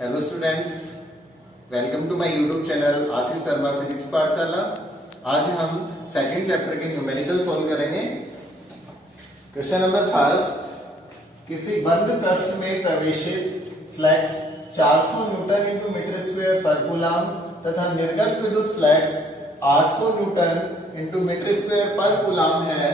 Hello students, welcome to my YouTube channel Ashish Sharma physics Pathshala. आज हम second chapter के numerical solve करेंगे। क्वेश्चन नंबर फर्स्ट, किसी बंद पृष्ठ में प्रवेशित flux 400 newton into metre square पर कूलम तथा निर्गत विद्युत flux 800 newton into metre square पर कूलम है।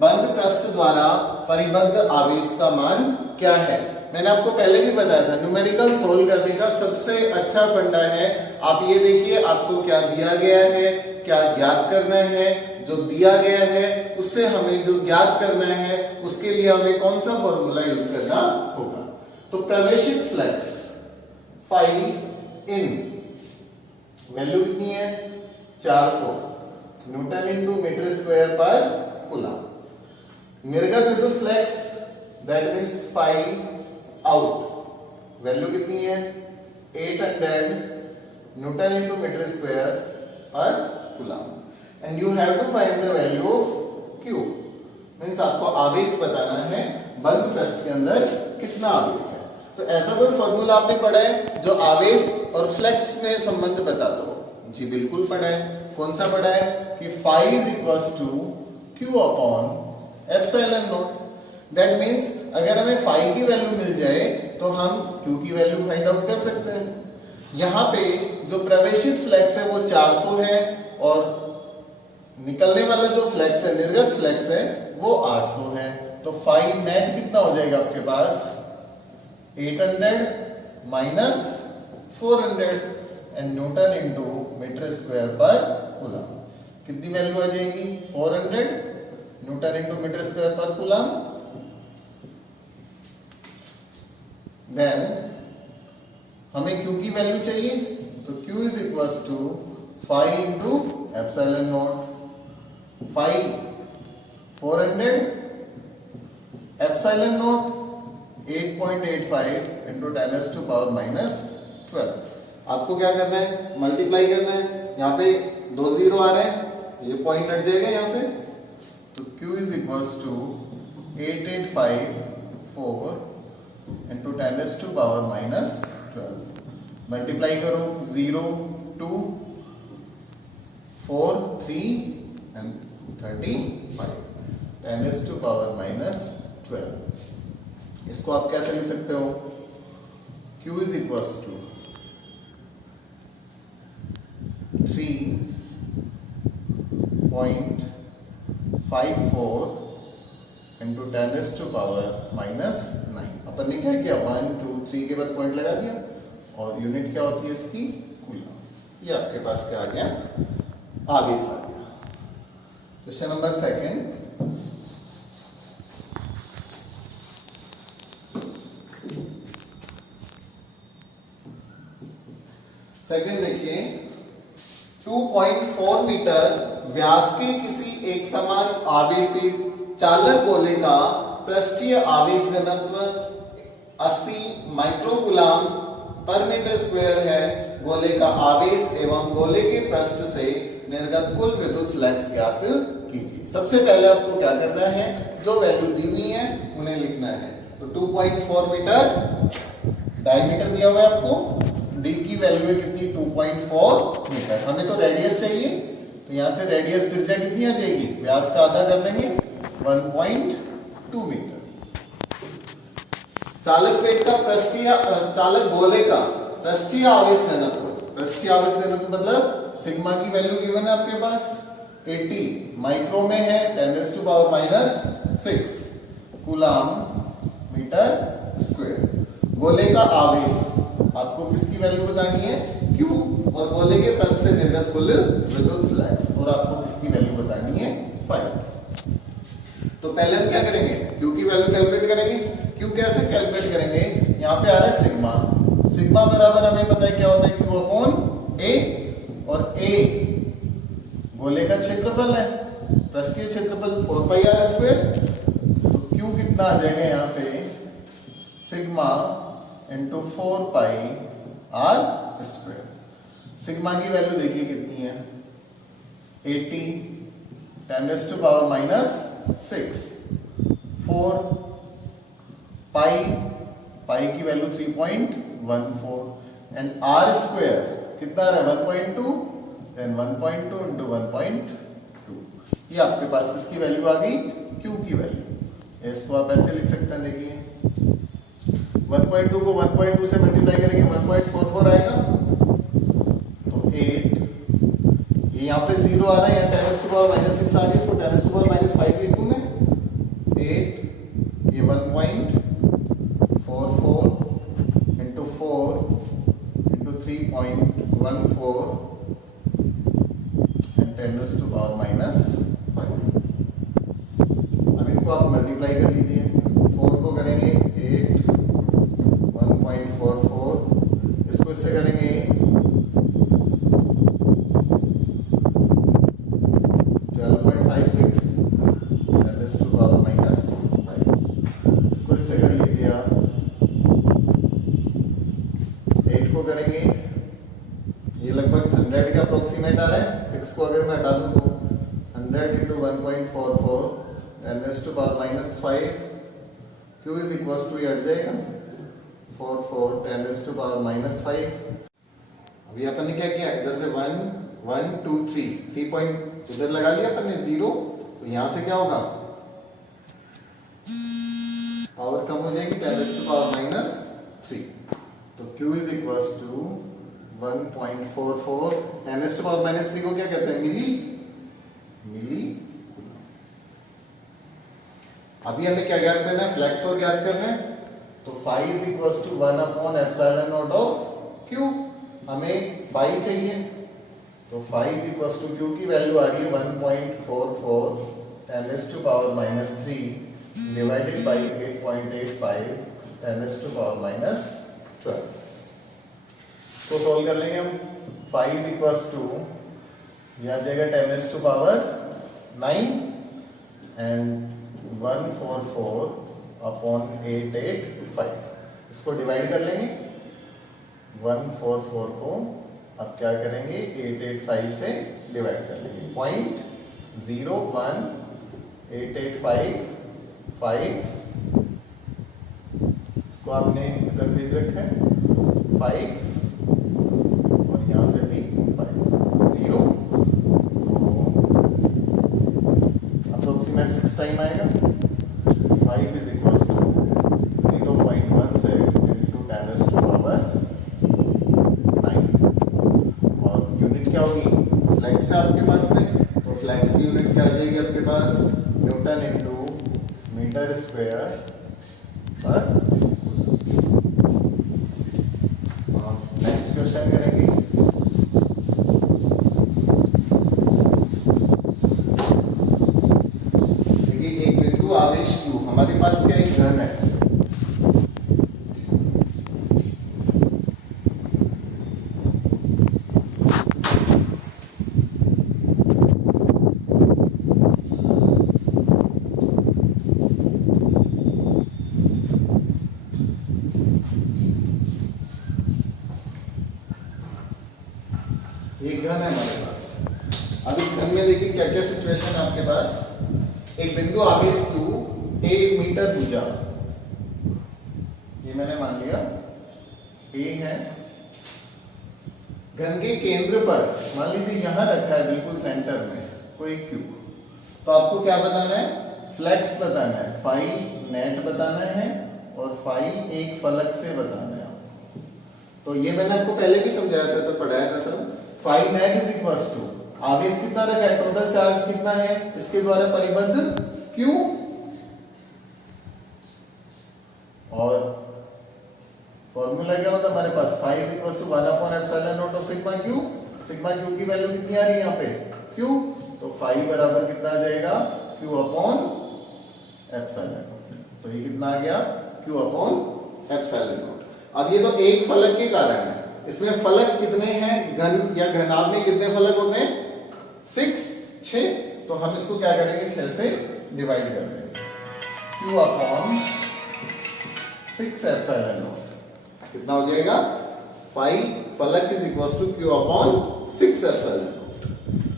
बंद पृष्ठ द्वारा परिबद्ध आवेश का मान क्या है? मैंने आपको पहले भी बताया था, न्यूमेरिकल सोल्व करने का सबसे अच्छा फंडा है। आप ये देखिए, आपको क्या दिया गया है, क्या ज्ञात करना है। जो दिया गया है उससे हमें जो ज्ञात करना है उसके लिए हमें कौन सा फॉर्मूला यूज करना होगा। तो प्रवेशित फ्लक्स फाई इन वैल्यू कितनी है? 400 न्यूटन इंटू मीटर स्क्वायर पर कूलम। निर्गत विद्युत flux that means phi out value कितनी है? 800 न्यूटन इंटू मीटर स्क्वायर पर coulomb. And you have to find the value of Q। मींस आपको आवेश बताना है बंद पृष्ठ के अंदर कितना आवेश है। तो ऐसा कोई फॉर्मूला आपने पढ़ा है जो आवेश और फ्लक्स में संबंध बताता हो? जी बिल्कुल पढ़ा है। कौन सा पढ़ा है? कि phi is equals to Q upon epsilon naught. That means अगर हमें फाई की वैल्यू मिल जाए तो हम Q की वैल्यू फाइंड आउट कर सकते हैं। यहाँ पे जो प्रवेशित फ्लक्स है वो 400 है और निकलने वाला जो फ्लक्स है, निर्गत फ्लक्स है, वो 800 है। तो फाई नेट कितना हो जाएगा आपके पास? 800 minus 400 and newton into metre square पर कूलम। कितनी वैल्यू आ जाएगी? 400 न्यूटन इंटू मीटर स्क्वायर पर कूलम। देन हमें Q की वैल्यू चाहिए, तो Q is equals to phi into epsilon naught. Phi 400 epsilon naught 8.85 into 10 to power minus 12। आपको क्या करना है? मल्टीप्लाई करना है। यहाँ पे 2 जीरो आ रहे हैं, ये पॉइंट हट जाएगा यहाँ से। तो Q is equals to 8854 into 10 to power minus 12। Multiply करो, 0 2 4 3 एंड 35 10 टू पावर माइनस 12। इसको आप कैसे लिख सकते हो? Q is equals to 3.54 into 10 to power minus 9। अपन ने क्या किया? 1 2 3 के बाद पॉइंट लगा दिया और यूनिट क्या होती है इसकी? कूलम। ये आपके पास क्या आ गया? आवेश आ गया। क्वेश्चन नंबर सेकंड, देखिए 2.4 मीटर व्यास के किसी एक समान आवेशित चालक गोले का पृष्ठीय आवेश घनत्व 80 माइक्रोकूलम पर मीटर स्क्वायर है। गोले का आवेश एवं गोले के पृष्ठ से निर्गत कुल विद्युत फ्लक्स ज्ञात कीजिए। सबसे पहले आपको क्या करना है? जो वैल्यू दी हुई है उन्हें लिखना है। तो 2.4 मीटर डायमीटर दिया हुआ है आपको, डी की वैल्यू है कितनी? 2.4 मीटर। हमें तो रेडियस चाहिए, तो यहां से रेडियस त्रिज्या कितनी आ जाएगी? व्यास का आधा कर देंगे, 1.2 मीटर। चालक प्लेट का चालक गोले का पृष्ठीय आवेश घनत्व, पृष्ठीय आवेश घनत्व मतलब सिग्मा की वैल्यू गिवन है आपके पास 80 माइक्रो में है 10 to power minus 6 coulomb metre square. गोले का आवेश आपको किसकी वैल्यू बतानी है? Q। और गोले के पृष्ठ से निर्गत कुल विद्युत फ्लक्स, और आपको किसकी वैल्यू बतानी है? 5। तो पहले हम क्या करेंगे? Q की वैल्यू कैलकुलेट करेंगे। Q कैसे कैलकुलेट करेंगे? यहाँ पे आ रहा है सिग्मा। सिग्मा बराबर हमें पता है क्या होता है? Q अपॉन A, और A गोले का क्षेत्रफल है, पृष्ठीय क्षेत्रफल 4 पाई r स्क्वायर। तो Q कितना आ जाएगा यहाँ से? सिग्मा इंटू 4 पाई r स्क्वायर। सिग्मा की वैल्यू देखिए कितनी है? 80 10 टू पावर माइनस 6 4 पाई की वैल्यू 3.1 1.14 एंड आर स्क्वायर कितना आ रहा है 1.2, देन 1.2 इंटू 1.2, ये आपके पास किसकी वैल्यू आ गई, Q की वैल्यू। इसको आप ऐसे लिख सकते हैं, देखिए 1.2 को 1.2 से मल्टीप्लाई करेंगे 1.44 आएगा, तो 8, ये यहाँ पे 0 आ रहा है, यहाँ 10⁻⁻⁶ आ गई, इसको 10⁻⁻⁵ लिख दूं मैं, 8, ये 1.44 इंटू 4 इंटू 3.14 एंड 10⁻⁻⁵। अब इनको आप मल्टीप्लाई कर लीजिए, 4 को करेंगे 8, 1.44, इसको इससे करेंगे 12.56 10⁻⁻⁵, इसको इससे कर लीजिए आप, 8 को करेंगे, ये लगभग 100 के अप्रोक्सीमेट आ रहा है, 6 को अगर मैं हटा दूं तो 100 into 1.44 10⁻⁻⁵, Q is equal to, ये हट जाएगा 44 10⁻⁻⁵। अभी अपन ने क्या किया, इधर से 1 1 2 3 पॉइंट इधर लगा लिया अपन ने 0, तो यहां से क्या होगा, पावर कम हो जाएगी 10⁻⁻�3, तो Q इज इक्वल टू 1.44 10⁻⁻�3 को क्या कहते हैं, मिली। अभी हमें क्या ज्ञात करना है, फ्लेक्स और ज्ञात करना है, तो phi is equal to 1/ε0 of Q, हमें phi चाहिए, तो phi is equal to Q की वैल्यू आ रही है 1.44 10⁻⁻3 डिवाइडेड बाई 8.85 10⁻⁻12। तो सॉल्व कर लेंगे हम, phi इज इक्वल टू, यह आ जाएगा 10⁻⁹ एंड 144/885, इसको डिवाइड कर लेंगे, 144 को अब क्या करेंगे 885 से डिवाइड कर लेंगे, 0.01885, इसको आपने इधर भेज रखा है 5 और यहां से भी 5 0, अप्रोक्सीमेट 6 टाइम आएगा, 5 इज इक्वल टू 0.16 इंटू 10⁻⁹ और यूनिट क्या होगी, फ्लैक्स है आपके पास में, तो फ्लैक्स की यूनिट क्या आ जाएगी आपके पास, न्यूटन इंटू मीटर स्क्वायर पर। नेक्स्ट क्वेश्चन करेंगे, देखिए एक बिंदु आवेश Q, हमारे पास क्या एक घन है, एक घन है हमारे पास। अब इस घन में देखिए क्या क्या सिचुएशन है आपके पास, एक बिंदु आवेश Q 1 मीटर भुजा, ये मैंने मान लिया A है, घन के केंद्र पर मान लीजिए यहां रखा है बिल्कुल सेंटर में कोई Q, तो आपको क्या बताना है, फ्लैक्स बताना है, फाई नेट बताना है और फाई एक फलक से बताना है आपको। तो ये मैंने आपको पहले भी समझाया था, तो पढ़ाया था sir, phi net is equal to, आवेश कितना रखा है, टोटल चार्ज कितना है, इसके द्वारा परिबद्ध Q, और फॉर्मूला क्या होता है हमारे पास, phi is equal to 1/ε0 of sigma Q की वैल्यू कितनी आ रही है यहाँ पे Q, तो फाई बराबर कितना आ जाएगा Q/ε0, तो ये कितना आ गया Q/ε0। अब ये तो एक फलक के कारण है, इसमें फलक कितने हैं, घन या घनाभ में कितने फलक होते हैं, 6, तो हम इसको क्या करेंगे 6 से डिवाइड कर देंगे, Q/6ε0 कितना हो जाएगा, फाई फलक इज इक्वल टू Q/6ε0।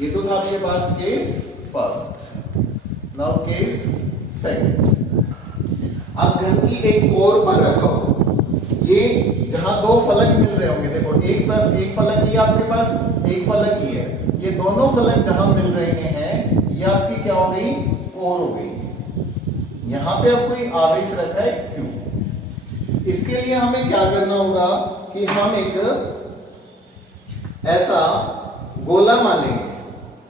ये तो था आपके पास case first, now case second. अब घन की एक कोर पर रखो, ये जहां दो फलक मिल रहे होंगे, देखो एक फलक ये आपके पास, एक फलक ये है, ये दोनों फलक जहां मिल रहे हैं ये आपकी क्या हो गई, कोर हो गई। यहां पे अब कोई आवेश रखा है Q। इसके लिए हमें क्या करना होगा कि हम एक ऐसा गोला मानेंगे।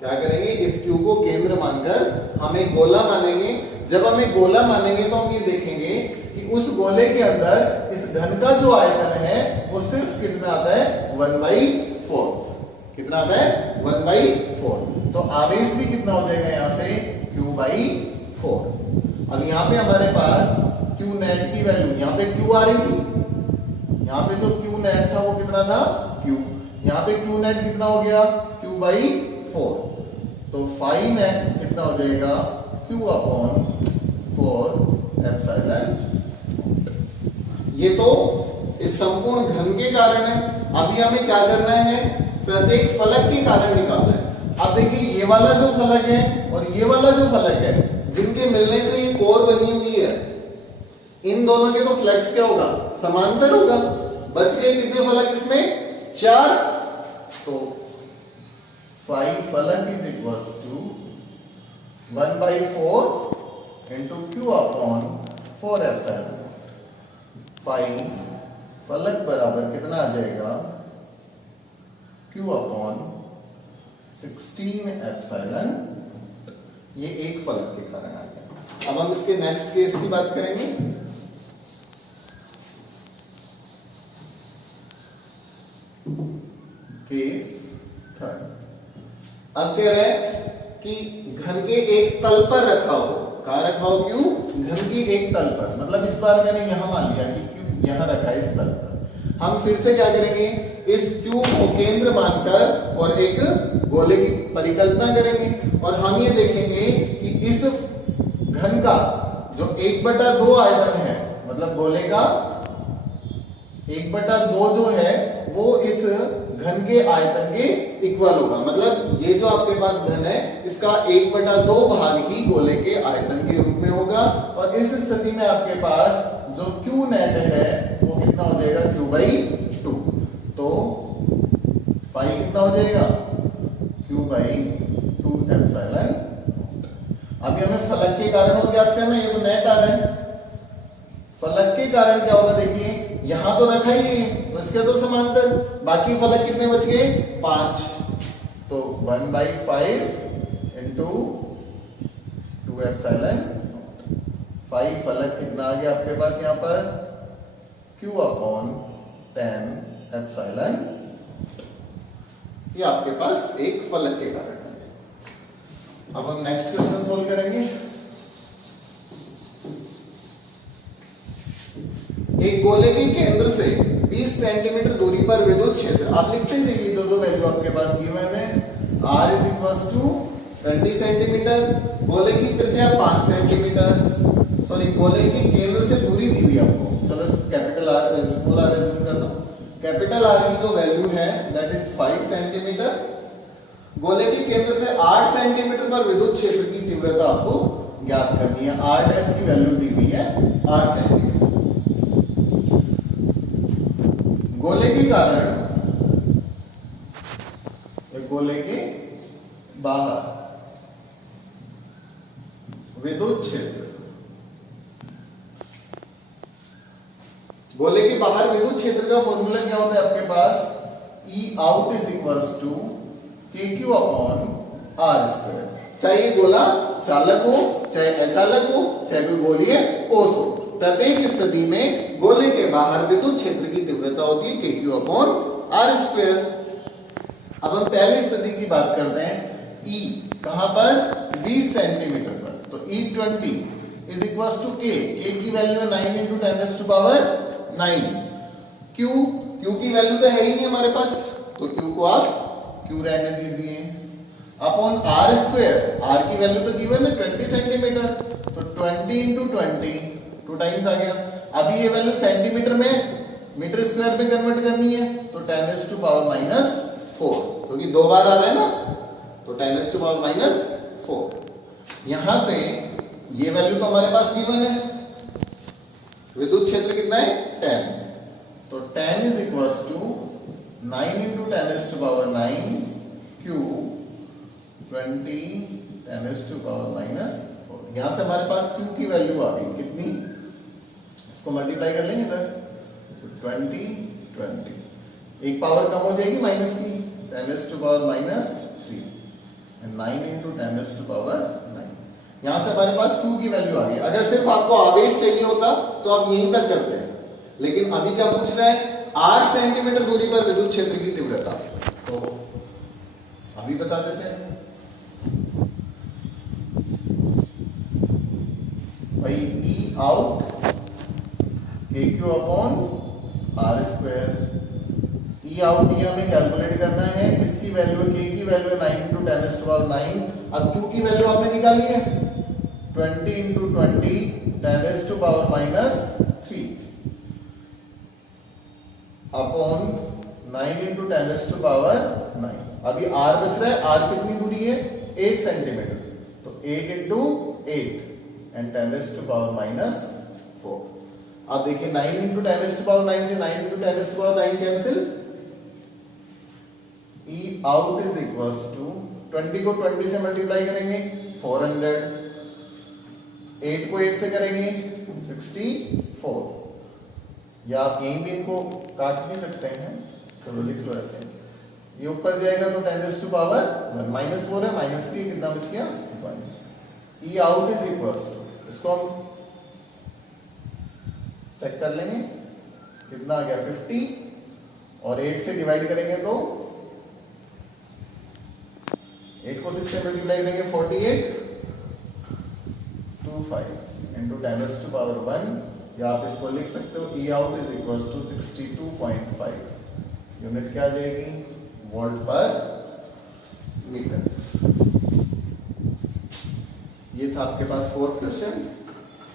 क्या करेंगे, इस Q को केंद्र मानकर हम एक गोला मानेंगे। जब हम एक गोला मानेंगे तो हम ये देखेंगे कि उस गोले के अंदर इस घन का जो आयतन है वो सिर्फ कितना आता है, 1/4। कितना आता है, 1/4। तो आवेश भी कितना हो जाएगा यहां से, Q/4। अब यहां पे हमारे पास Q नेट की वैल्यू, यहां पे Q आ रही थी, यहां पे जो Q नेट था वो कितना था, Q। यहां पे Q नेट कितना हो गया, Q/4। तो फाई नेट कितना हो जाएगा, Q/4 एप्सिलॉन। ये तो इस संपूर्ण घन के कारण है। अभी हमें क्या करना है, प्रत्येक फलक के कारण निकालना है। अब देखिए ये वाला जो फलक है और ये वाला जो फलक है, जिनके मिलने से ये कोर बनी हुई है, इन दोनों के तो फ्लक्स क्या होगा, समांतर होगा। बच गए कितने फलक इसमें, 4। तो फाई फलक is equals to 1/4 into Q/4 epsilon. Phi फलक बराबर कितना आ जाएगा, Q/16 एप्सिलॉन। ये एक फलक के कारण आ गया। अब हम इसके नेक्स्ट केस की बात करेंगे। Case third. अब कह रहे हैं कि घन के एक तल पर रखा हो, कहां रखा हो, क्यों, घन की एक तल पर। मतलब इस बार मैंने यहां मान लिया कि क्यों यहां रखा है इस तल पर। हम फिर से क्या करेंगे, इस Q को केंद्र मानकर और एक गोले की परिकल्पना करेंगे और हम ये देखेंगे कि इस घन का जो 1/2 आयतन है, मतलब गोले का 1/2 जो है वो इस घन के आयतन के इक्वल होगा। मतलब ये जो आपके पास घन है इसका 1/2 भाग ही गोले के आयतन के रूप में होगा। और इस स्थिति में आपके पास जो Q नेट है वो कितना हो जाएगा, Q/2। तो फाई कितना हो जाएगा, Q/2 एप्सिलॉन। अभी हमें फलक के कारण और ज्ञात करना है, ये तो नेट आ रहा है। फलक के कारण क्या होगा, देखिए यहां तो रखा ही है तो इसके तो समांतर, बाकी फलक कितने बच गए, 5। तो 1/5 इंटू 2 एप्सिलॉन। फाई फलक कितना आ गया आपके पास यहां पर, Q/10 एप्सिलॉन। ये आपके पास एक फलक के कारण है। अब हम नेक्स्ट क्वेश्चन सोल्व करेंगे। एक गोले के केंद्र से 20 सेंटीमीटर दूरी पर विद्युत क्षेत्र, आप लिखते जाइए दो वैल्यू आपके पास गिवन है। R = 20 सेंटीमीटर, गोले की त्रिज्या 5 सेंटीमीटर, सॉरी गोले के केंद्र से दूरी दी हुई आपको। चलो capital R small r assume करना। कैपिटल R की जो वैल्यू है दैट इज 5 सेंटीमीटर। गोले के केंद्र से 8 सेंटीमीटर पर विद्युत क्षेत्र की तीव्रता आपको ज्ञात करनी है। R' की वैल्यू दी हुई है 8 सेंटीमीटर। गोले के कारण, गोले के बाहर विद्युत क्षेत्र, गोले के बाहर विद्युत क्षेत्र का फॉर्मूला क्या होता है आपके पास, E out = KQ/R²। चाहे ये गोला चालक हो, चाहे अचालक हो, चाहे कोई गोलीय कोष हो, प्रत्येक स्थिति में गोले के बाहर विद्युत क्षेत्र की तीव्रता होती है KQ/R²। अब हम पहली स्थिति की बात करते हैं। E कहां पर, 20 सेंटीमीटर पर। तो E20 = K। K की वैल्यू है 9 × 10⁹। Q की वैल्यू तो है ही नहीं हमारे पास, तो Q को आप Q रहने दीजिए। अपॉन R², R की वैल्यू तो गिवन है 20 सेंटीमीटर, तो 20 × 20 2 टाइम्स आ गया। अभी ये वैल्यू सेंटीमीटर में मीटर स्क्वायर में कन्वर्ट करनी है, तो 10⁻⁴, क्योंकि 2 बार आ रहा है ना, तो 10⁻⁴। यहां से ये वैल्यू तो हमारे पास गिवन है। विद्युत क्षेत्र कितना है, 10। तो 10 is equal to 9 into 10⁻⁹ cube 20 10⁻⁻⁴। यहां से हमारे पास q की वैल्यू आ गई कितनी, इसको मल्टीप्लाई कर लेंगे इधर, तो 20 एक पावर कम हो जाएगी माइनस की, 10⁻⁻³ एंड 9 इंटू 10⁻⁹। यहां से हमारे पास q की वैल्यू आ गई। अगर सिर्फ आपको आवेश चाहिए होता तो आप यहीं तक करते हैं, लेकिन अभी क्या पूछ रहा है, 8 सेंटीमीटर दूरी पर विद्युत क्षेत्र की तीव्रता। तो अभी बता देते हैं भाई, E out KQ upon R²। E out ये हमें कैलकुलेट करना है, इसकी वैल्यू K की वैल्यू 9 इंटू 10⁻⁹। अब Q की वैल्यू आपने निकाली है 20 इंटू 20 10⁻⁻³ अपॉन 9 इंटू 10⁻⁹। अभी R बच रहा है, R कितनी दूरी है, 8 सेंटीमीटर, तो 8 इंटू 8 एंड 10⁻⁻⁴। अब देखिए 9 इंटू 10⁻⁹ से 9 into 10⁻⁹ cancel, E out is equals to 20 को 20 से मल्टीप्लाई करेंगे 400, 8 को 8 से करेंगे 64, या आप यहीं भी इनको काट भी सकते हैं, चलो लिख लो ऐसे, ये ऊपर जाएगा तो 10⁻⁴ -4 है, -3 कितना बच गया 1। E out is equals to, इसको हम चेक कर लेंगे कितना आ गया 50, और 8 से डिवाइड करेंगे तो 8 को 6 से मल्टीप्लाई करेंगे 48 25 इंटू 10⁻⁴, या आप इसको लिख सकते हो E out is equal to 62.5 unit क्या आ जाएगी, वोल्ट पर मीटर। ये था आपके पास 4th क्वेश्चन।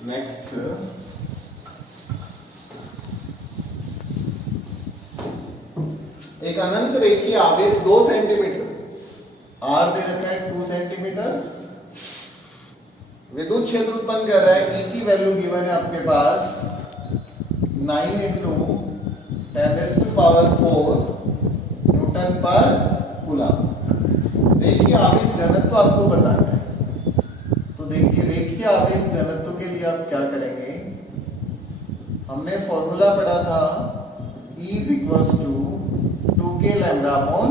नेक्स्ट, एक अनंत रेखीय आवेश 2 सेंटीमीटर, R दे रखा है 2 सेंटीमीटर, विद्युत क्षेत्र उत्पन्न कर रहा है, E की वैल्यू गिवन है आपके पास 9 इंटू 10⁴ न्यूटन पर कूलम। रेखीय आवेश घनत्व आपको बताना है, तो देखिए रेखीय आवेश घनत्व के लिए आप क्या करेंगे, हमने फॉर्मूला पढ़ा था E is equal to 2k lambda upon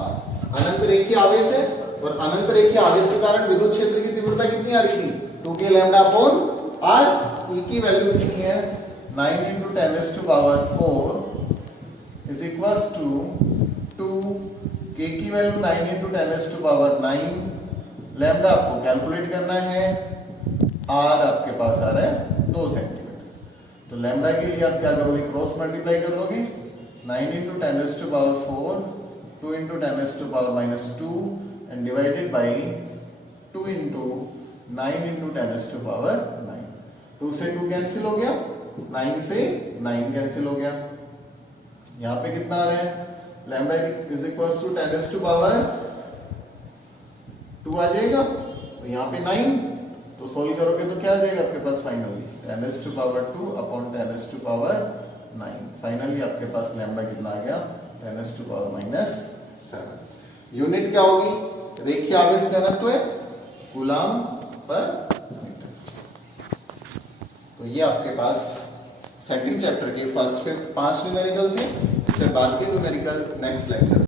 R। अनंत रेखीय आवेश है, और अनंत रेखीय आवेश के कारण विद्युत क्षेत्र की तीव्रता कितनी आ रही थी, 2k lambda upon R। E की वैल्यू कितनी है 9 इंटू 10⁴ इज इक्वल टू 2, k की वैल्यू 9 इंटू 10⁻⁹, लैम्डा आपको कैलकुलेट करना है, R आपके पास आ रहा है 2 सेंटीमीटर, तो लैम्डा के लिए आप क्या करोगे, क्रॉस मल्टीप्लाई कर लोगे, 9 इंटू 10⁴, 2 into 10⁻⁻² and divided by 2 into 9 into 10⁻⁹। 2 से 2 कैंसिल हो गया, 9 से 9 कैंसिल हो गया, यहाँ पे कितना आ रहा है, लैम्डा इज इक्वल टू 10⁻² आ जाएगा, तो यहाँ पे 9, तो सोल्व करोगे तो क्या आ जाएगा आपके पास फाइनली 10⁻² अपॉन 10⁻⁹। फाइनली आपके पास लैम्डा कितना आ गया 10⁻⁻⁷। यूनिट क्या होगी, रेखीय आवेश घनत्व है कूलम पर मीटर। तो ये आपके पास सेकंड चैप्टर के फर्स्ट 5 न्यूमेरिकल थे, इससे बाकी न्यूमेरिकल नेक्स्ट लेक्चर